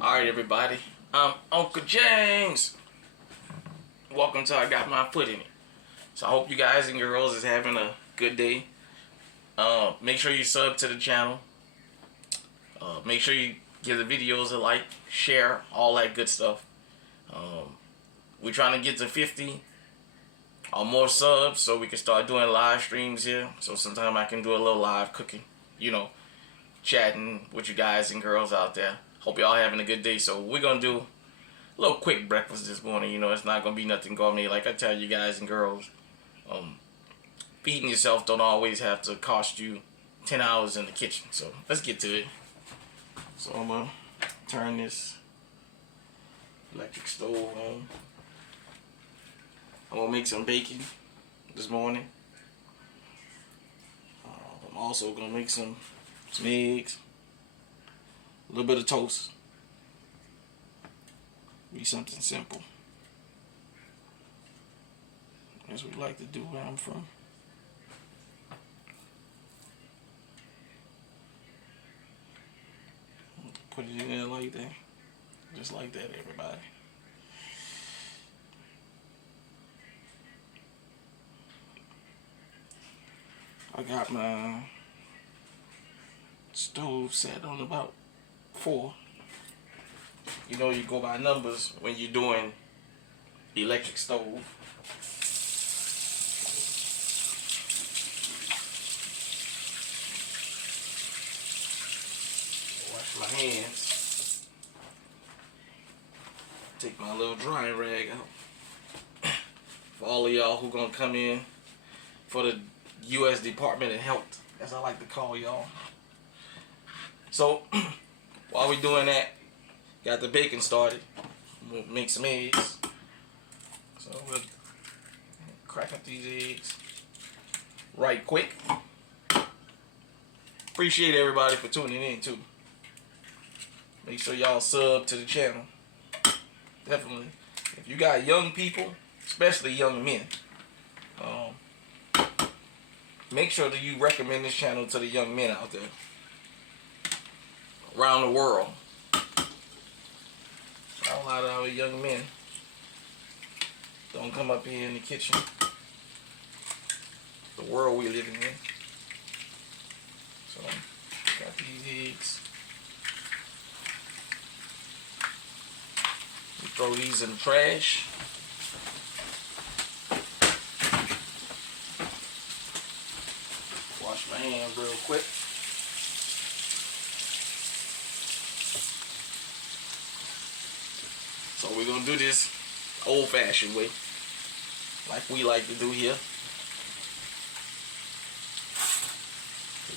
Alright, everybody. I'm Uncle James. Welcome to I Got My Foot in It. So I hope you guys and girls is having a good day. Make sure you sub to the channel. Make sure you give the videos a like, share, all that good stuff. We're trying to get to 50 or more subs so we can start doing live streams here. So sometime I can do a little live cooking, chatting with you guys and girls out there. Hope y'all having a good day. So we're gonna do a little quick breakfast this morning. It's not gonna be nothing gourmet. Like I tell you guys and girls, feeding yourself don't always have to cost you 10 hours in the kitchen. So let's get to it. So I'm gonna turn this electric stove on. I'm gonna make some bacon this morning. I'm also gonna make some eggs, a little bit of toast. Be something simple, as we like to do where I'm from. Put it in there like that, just like that, everybody. I got my stove set on about 4. You go by numbers when you're doing electric stove. Wash my hands. Take my little drying rag out. For all of y'all who gonna come in for the U.S. Department of Health, as I like to call y'all. So while we doing that, got the bacon started. We'll make some eggs. So we'll crack up these eggs right quick. Appreciate everybody for tuning in too. Make sure y'all sub to the channel. Definitely. If you got young people, especially young men, make sure that you recommend this channel to the young men out there around the world. A lot of our young men don't come up here in the kitchen. The world we living in. So, got these eggs. We throw these in the trash. Wash my hands real quick. So we're gonna do this old-fashioned way, like we like to do here.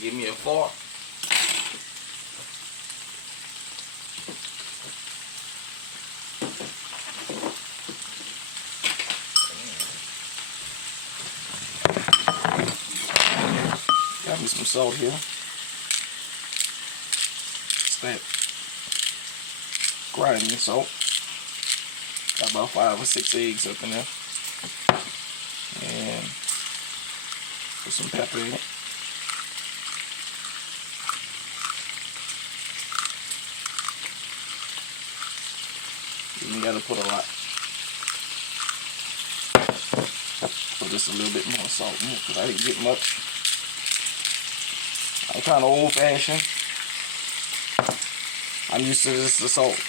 Give me a fork. Got me some salt here. It's that grinding salt. Got about 5 or 6 eggs up in there. And put some pepper in it. You gotta put a lot. Put just a little bit more salt in it because I didn't get much. I'm kind of old-fashioned. I'm used to just the salt.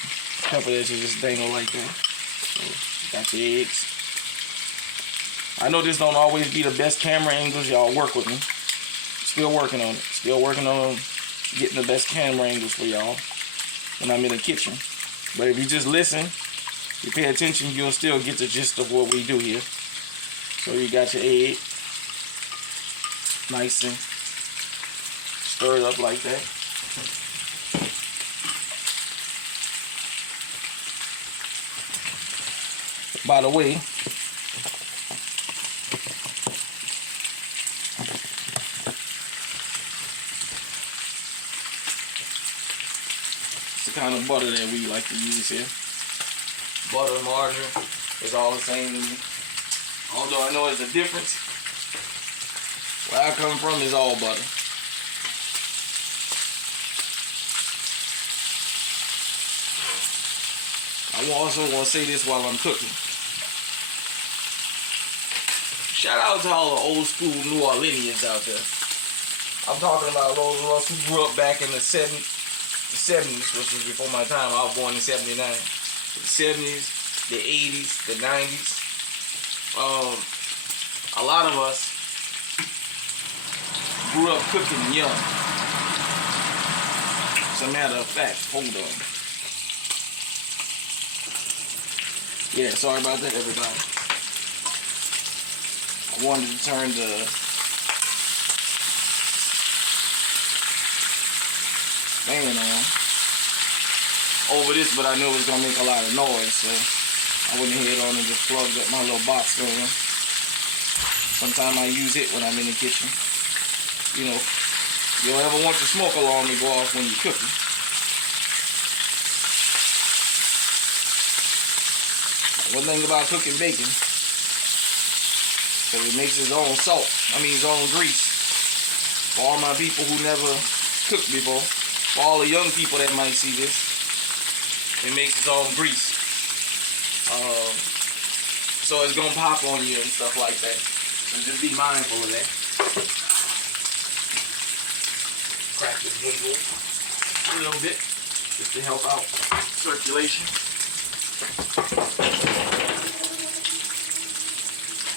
Pepper that you just dangle like that. So, got your eggs. I know this don't always be the best camera angles. Y'all work with me. Still working on it. Still working on getting the best camera angles for y'all when I'm in the kitchen. But if you just listen, you pay attention, you'll still get the gist of what we do here. So you got your egg. Nice and stirred up like that. By the way, it's the kind of butter that we like to use here. Butter and margarine is all the same to me. Although I know there's a difference. Where I come from is all butter. I also want to say this while I'm cooking. Shout out to all the old school New Orleanians out there. I'm talking about those of us who grew up back in the 70s, which was before my time. I was born in 79. The 70s, the 80s, the 90s. A lot of us grew up cooking young. As a matter of fact, hold on. Yeah, sorry about that, everybody. I wanted to turn the fan on over this, but I knew it was gonna make a lot of noise, so I went ahead on and just plugged up my little box fan. Sometimes I use it when I'm in the kitchen. You know, you don't ever want your smoke alarm to go off when you're cooking. One thing about cooking bacon, because it makes its own salt, its own grease. For all my people who never cooked before, for all the young people that might see this, it makes its own grease. So it's gonna pop on you and stuff like that. So just be mindful of that. Crack this ginger a little bit, just to help out circulation.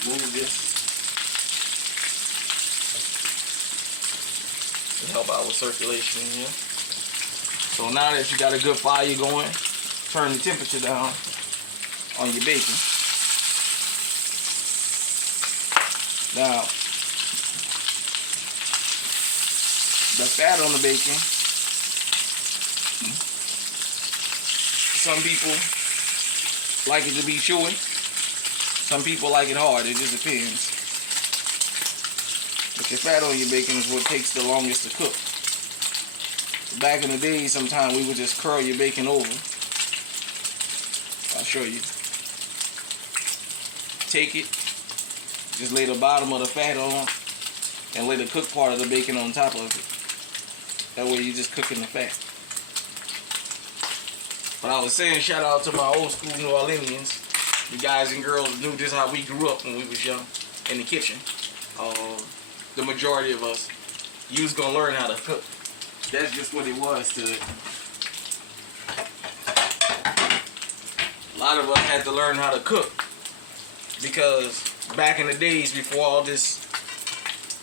Move this to help out with circulation in here. So now that you got a good fire going, turn the temperature down on your bacon. Now, the fat on the bacon, some people like it to be chewy. Some people like it hard. It just depends. But the fat on your bacon is what takes the longest to cook. Back in the day, sometimes we would just curl your bacon over. I'll show you. Take it, just lay the bottom of the fat on, and lay the cooked part of the bacon on top of it. That way you're just cooking the fat. But I was saying, shout out to my old school New Orleanians. The guys and girls knew this how we grew up when we was young in the kitchen. The majority of us, you was gonna learn how to cook. That's just what it was to it. A lot of us had to learn how to cook because back in the days before all this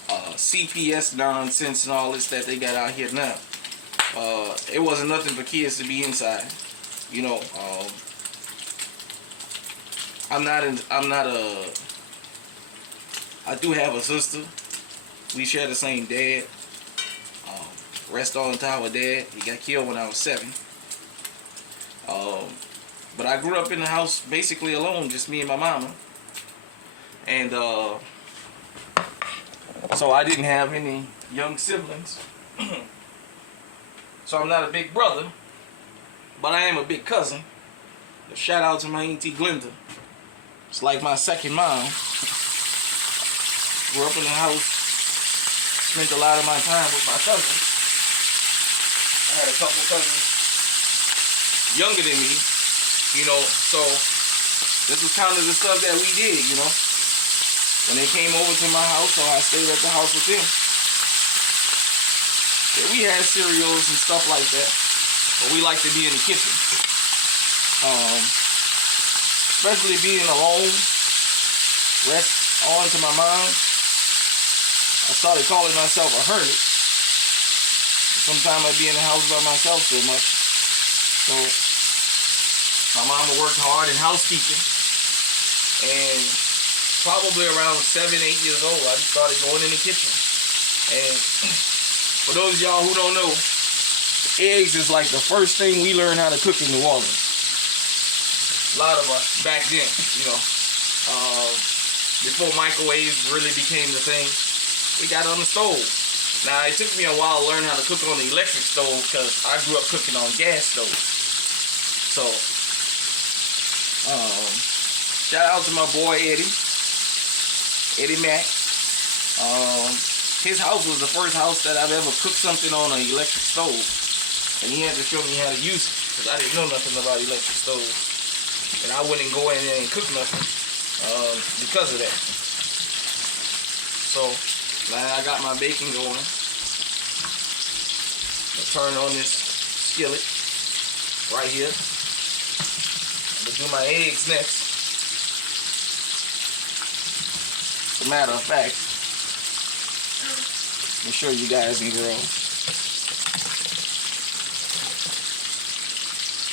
CPS nonsense and all this that they got out here now, it wasn't nothing for kids to be inside. You know, I do have a sister. We share the same dad. Rest on top of dad. He got killed when I was 7. But I grew up in the house basically alone, just me and my mama. And so I didn't have any young siblings. So I'm not a big brother, but I am a big cousin. Shout out to my auntie Glenda. It's like my second mom. Grew up in the house. Spent a lot of my time with my cousins. I had a couple cousins younger than me, you know, so this was kind of the stuff that we did, you know. When they came over to my house, so I stayed at the house with them. Yeah, we had cereals and stuff like that, but we like to be in the kitchen. Especially being alone, rest on to my mom. I started calling myself a hermit. Sometimes I'd be in the house by myself so much. So my mama worked hard in housekeeping, and probably around 7, 8 years old, I just started going in the kitchen. And for those of y'all who don't know, eggs is like the first thing we learned how to cook in New Orleans. A lot of us back then, you know, before microwaves really became the thing, we got on the stove. Now, it took me a while to learn how to cook on the electric stove because I grew up cooking on gas stoves. So, shout out to my boy Eddie Mack. His house was the first house that I've ever cooked something on an electric stove. And he had to show me how to use it because I didn't know nothing about electric stoves. and I wouldn't go in there and cook nothing because of that. So now I got my bacon going. I'll turn on this skillet right here. I'm gonna do my eggs next. As a matter of fact, let me show you guys and girls.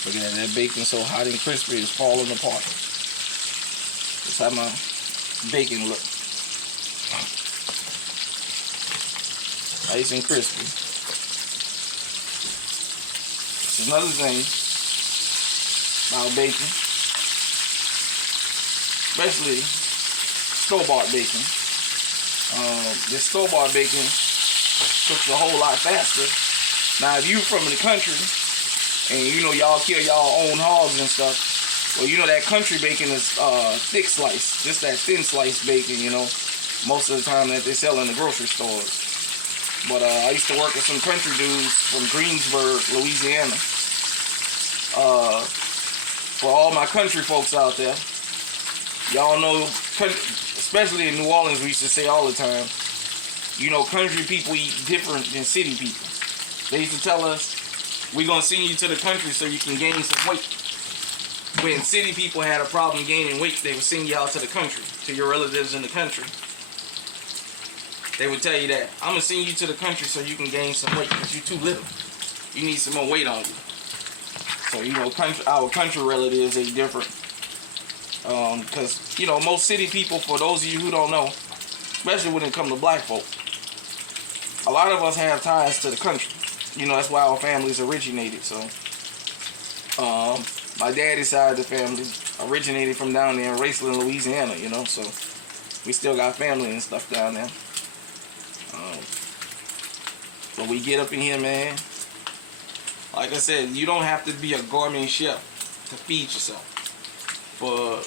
Look at that bacon so hot and crispy, it's falling apart. That's how my bacon look. Nice and crispy. That's another thing about bacon, especially store-bought bacon. This store-bought bacon cooks a whole lot faster. Now, if you from the country and you know y'all kill y'all own hogs and stuff, well, you know that country bacon is thick slice, just that thin slice bacon, you know, most of the time that they sell in the grocery stores. But I used to work with some country dudes from Greensburg, Louisiana. For all my country folks out there, y'all know, especially in New Orleans, we used to say all the time, you know, country people eat different than city people. They used to tell us, we're going to send you to the country so you can gain some weight. When city people had a problem gaining weight, they would send you out to the country, to your relatives in the country. They would tell you that, I'm going to send you to the country so you can gain some weight because you're too little. You need some more weight on you. So, you know, our country relatives, they different. Because, you know, most city people, for those of you who don't know, especially when it comes to black folk, a lot of us have ties to the country. You know, that's why our families originated. So, my daddy's side of the family originated from down there in Raceland, Louisiana, you know, so we still got family and stuff down there. But we get up in here, man. Like I said, you don't have to be a gourmet chef to feed yourself. For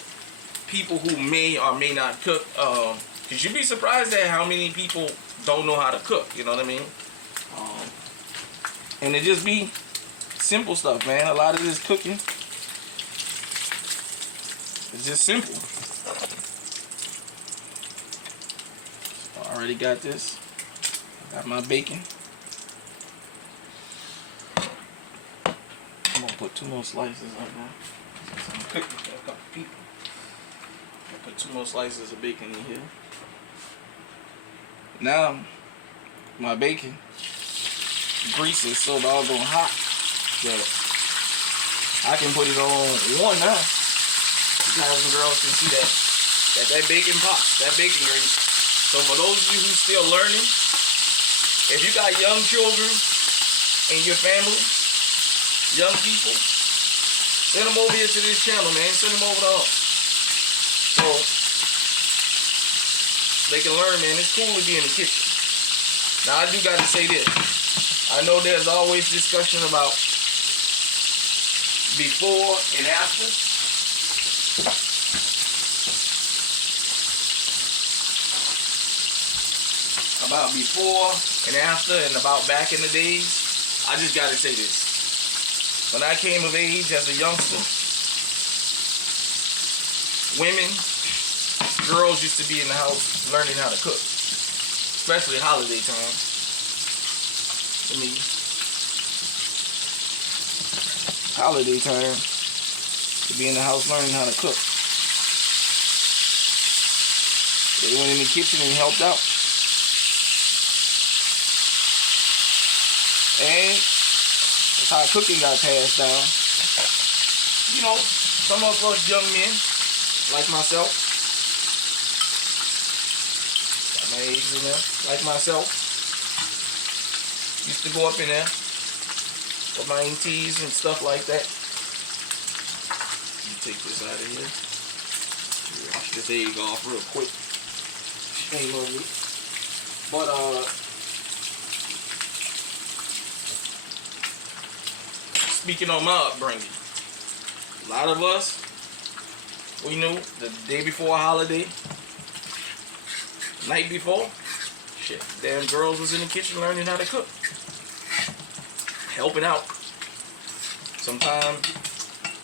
people who may or may not cook, because you'd be surprised at how many people don't know how to cook, you know what I mean? And it just be simple stuff, man. A lot of this cooking, it's just simple. So I already got this. Got my bacon. I'm gonna put 2 more slices up now. I'm cooking for a couple people. I'm gonna put 2 more slices of bacon in here. Now, my bacon grease is so doggone hot that I can put it on 1 now. You guys and girls can see that bacon pops, that bacon grease. So for those of you who still learning, if you got young children in your family, young people, send them over here to this channel, man. Send them over to us. So they can learn, man. It's cool to be in the kitchen. Now, I do got to say this. I know there's always discussion about before and after. About before and after and about back in the days. I just got to say this. When I came of age as a youngster, women, girls used to be in the house learning how to cook, especially holiday time. Holiday time, to be in the house learning how to cook. They went in the kitchen and helped out. And that's how cooking got passed down. You know, some of us young men, like myself, got my eggs in there, like myself, used to go up in there with my aunties and stuff like that. Let me take this out of here. Wash this egg off real quick. Shame on me. But, speaking on my upbringing, a lot of us, we knew the day before a holiday, night before, shit, damn girls was in the kitchen learning how to cook, helping out. Sometimes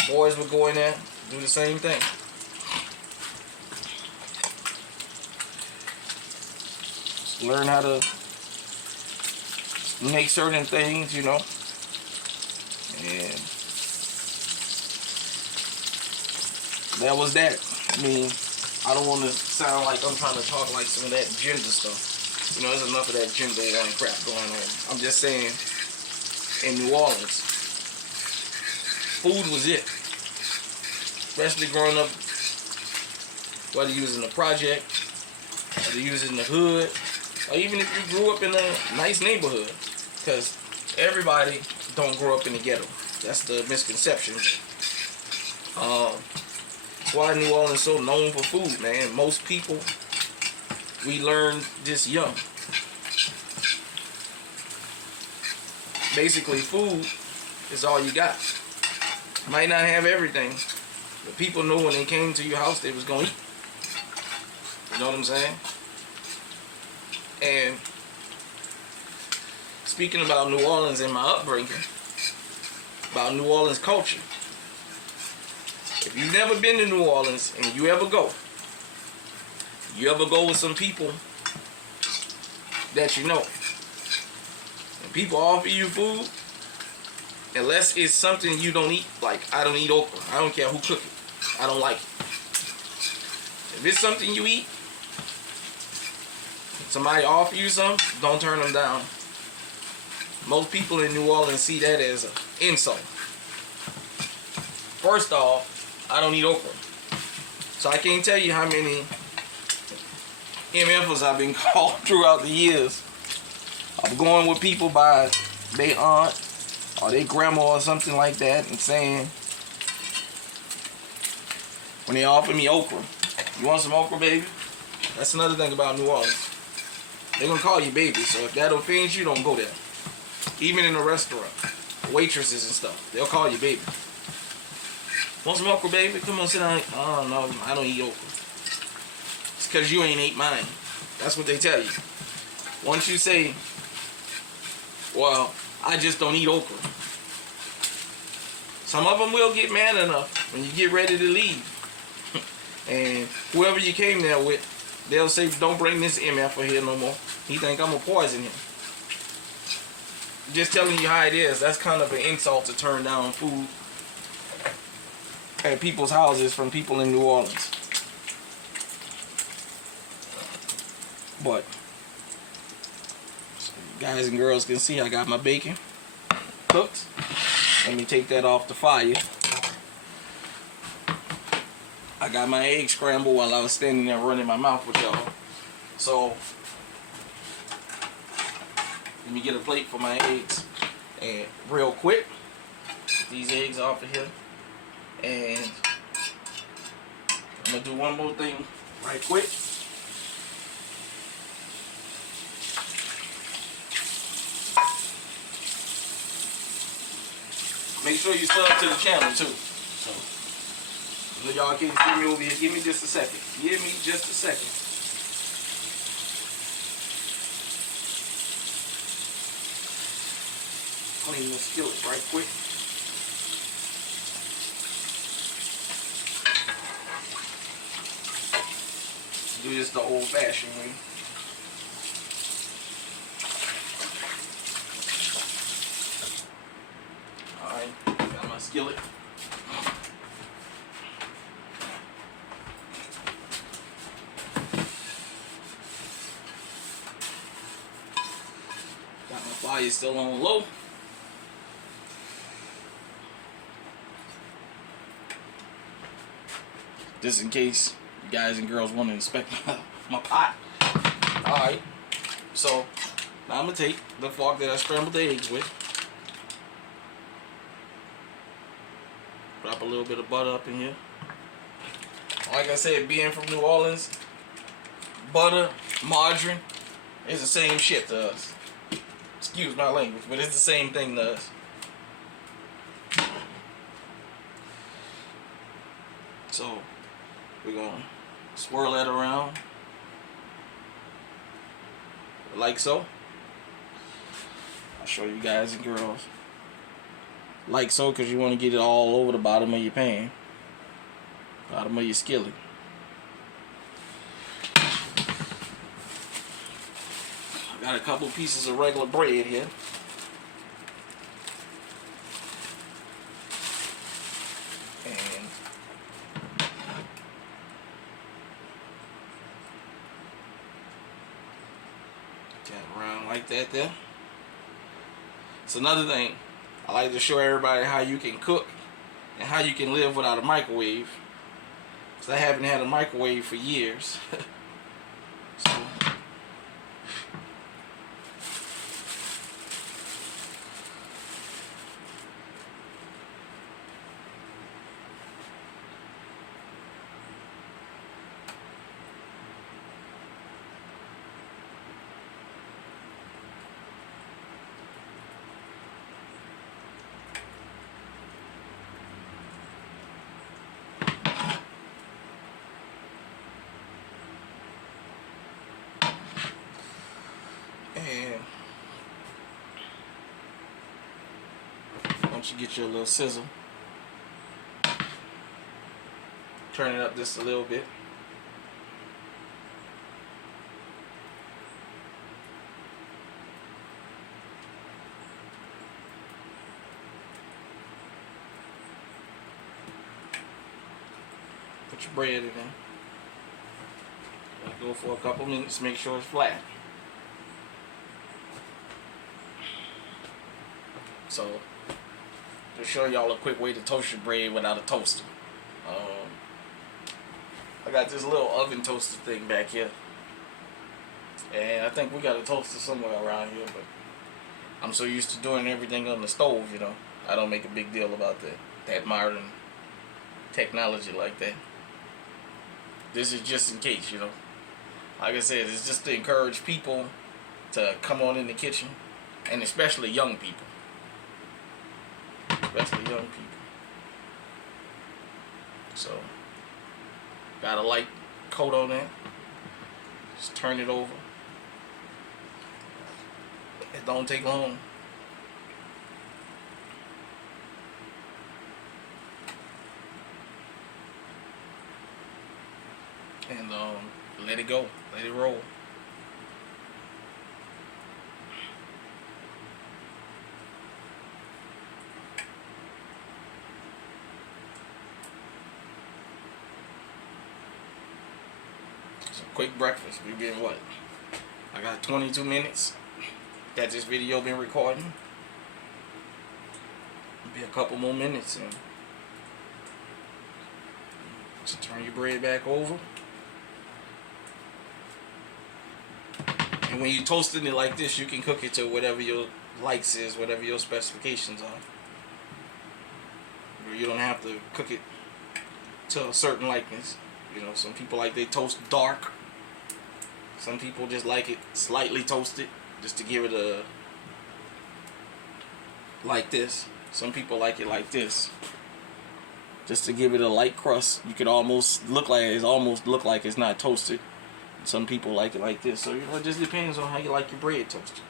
Boys would go in there, do the same thing. Learn how to make certain things, you know. And that was that. I mean, I don't want to sound like I'm trying to talk like some of that gender stuff. You know, there's enough of that gender and crap going on. I'm just saying, in New Orleans, food was it. Especially growing up, whether you was in the project, whether you was in the hood, or even if you grew up in a nice neighborhood. Because everybody don't grow up in the ghetto. That's the misconception. Why New Orleans so known for food, man? Most people, we learn this young. Basically, food is all you got. Might not have everything, but people knew when they came to your house they was gonna eat. You know what I'm saying? And speaking about New Orleans and my upbringing, about New Orleans culture. If you've never been to New Orleans and you ever go with some people that you know, and people offer you food, unless it's something you don't eat, like I don't eat okra, I don't care who cook it, I don't like it. If it's something you eat, somebody offer you some, don't turn them down. Most people in New Orleans see that as an insult. First off, I don't eat okra. So I can't tell you how many MFers I've been called throughout the years. I'm going with people by their aunt or their grandma or something like that and saying, when they offer me okra, you want some okra, baby? That's another thing about New Orleans. They're gonna call you baby, so if that offends you, don't go there. Even in a restaurant, waitresses and stuff, they'll call you baby. Want some okra, baby? Come on, sit down. Oh, no, I don't eat okra. It's because you ain't ate mine. That's what they tell you. Once you say, well, I just don't eat okra. Some of them will get mad enough when you get ready to leave. And whoever you came there with, they'll say, don't bring this MF here no more. He think I'm going to poison him. Just telling you how it is. That's kind of an insult to turn down food at people's houses from people in New Orleans. But so you guys and girls can see I got my bacon cooked. Let me take that off the fire. I got my egg scrambled while I was standing there running my mouth with y'all. So let me get a plate for my eggs. And real quick, these eggs off of here. And I'm gonna do one more thing right quick. Make sure you sub to the channel too. So y'all can see me over here. Give me just a second. Give me just a second. Clean the skillet right quick. Do this the old-fashioned way. Alright, got my skillet. Got my fire still on low. Just in case you guys and girls want to inspect my pot. Alright, so now I'm going to take the fork that I scrambled the eggs with. Drop a little bit of butter up in here. Like I said, being from New Orleans, butter, margarine, is the same shit to us. Excuse my language, but it's the same thing to us. So we're gonna swirl that around like so. I'll show you guys and girls. like so, because you want to get it all over the bottom of your pan, bottom of your skillet. I got a couple pieces of regular bread here. And get it around like that there. It's another thing. I like to show everybody how you can cook and how you can live without a microwave. Because I haven't had a microwave for years. So, and once you get your little sizzle, turn it up just a little bit. Put your bread in there. Let it go for a couple minutes, make sure it's flat. So, to show y'all a quick way to toast your bread without a toaster. I got this little oven toaster thing back here. And I think we got a toaster somewhere around here, but I'm so used to doing everything on the stove, you know. I don't make a big deal about that modern technology like that. This is just in case, you know. Like I said, it's just to encourage people to come on in the kitchen, and especially young people. Especially young people. So, got a light coat on that. Just turn it over. It don't take long. And let it go. Let it roll. So quick breakfast. We've been what? I got 22 minutes that this video been recording. Be a couple more minutes and just turn your bread back over. And when you toasting it like this, you can cook it to whatever your likes is, whatever your specifications are. You don't have to cook it to a certain likeness. You know, some people like they toast dark. Some people just like it slightly toasted, just to give it a like this. Some people like it like this, just to give it a light crust. You could almost look like it's not toasted. Some people like it like this. So you know, it just depends on how you like your bread toasted.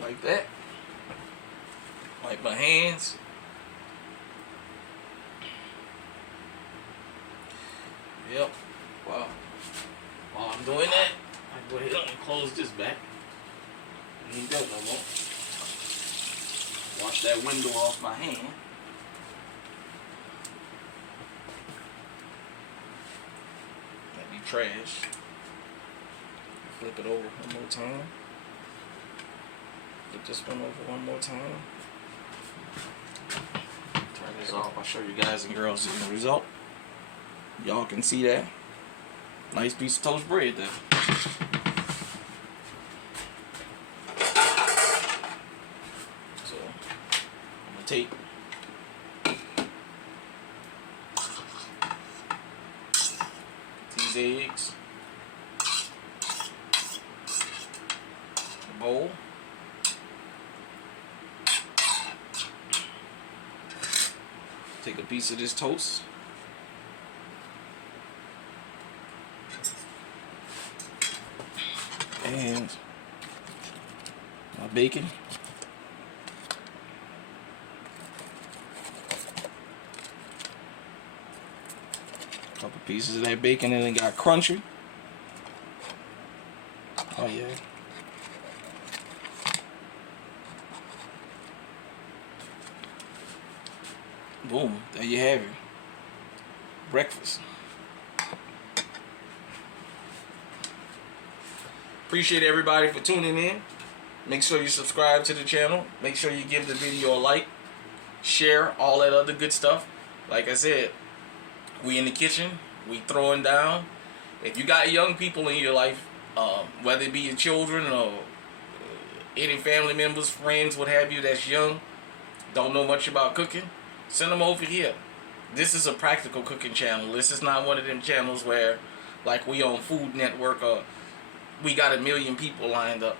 Like that. Wipe my hands. Yep. Wow. While I'm doing that, I go ahead and close this back. Ain't that no more. Wash that window off my hand. That'd be trash. Flip it over one more time. Flip this one over one more time. Turn this off. I'll show you guys and girls the result. Y'all can see that. Nice piece of toast bread there. So, I'm going to take these eggs, the bowl, Take a piece of this toast. And my bacon. Couple pieces of that bacon, and it got crunchy. Oh yeah. Boom, there you have it. Breakfast. Appreciate everybody for tuning in. Make sure you subscribe to the channel. Make sure you give the video a like. Share, all that other good stuff. Like I said, we in the kitchen. We throwing down. If you got young people in your life, whether it be your children or any family members, friends, what have you, that's young, don't know much about cooking, send them over here. This is a practical cooking channel. This is not one of them channels where, like we on Food Network, or we got a million people lined up.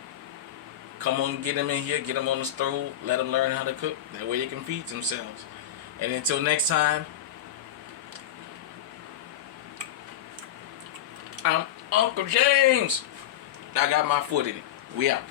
Come on, get them in here, get them on the stove, let them learn how to cook. That way they can feed themselves. And until next time, I'm Uncle James. I got my foot in it. We out.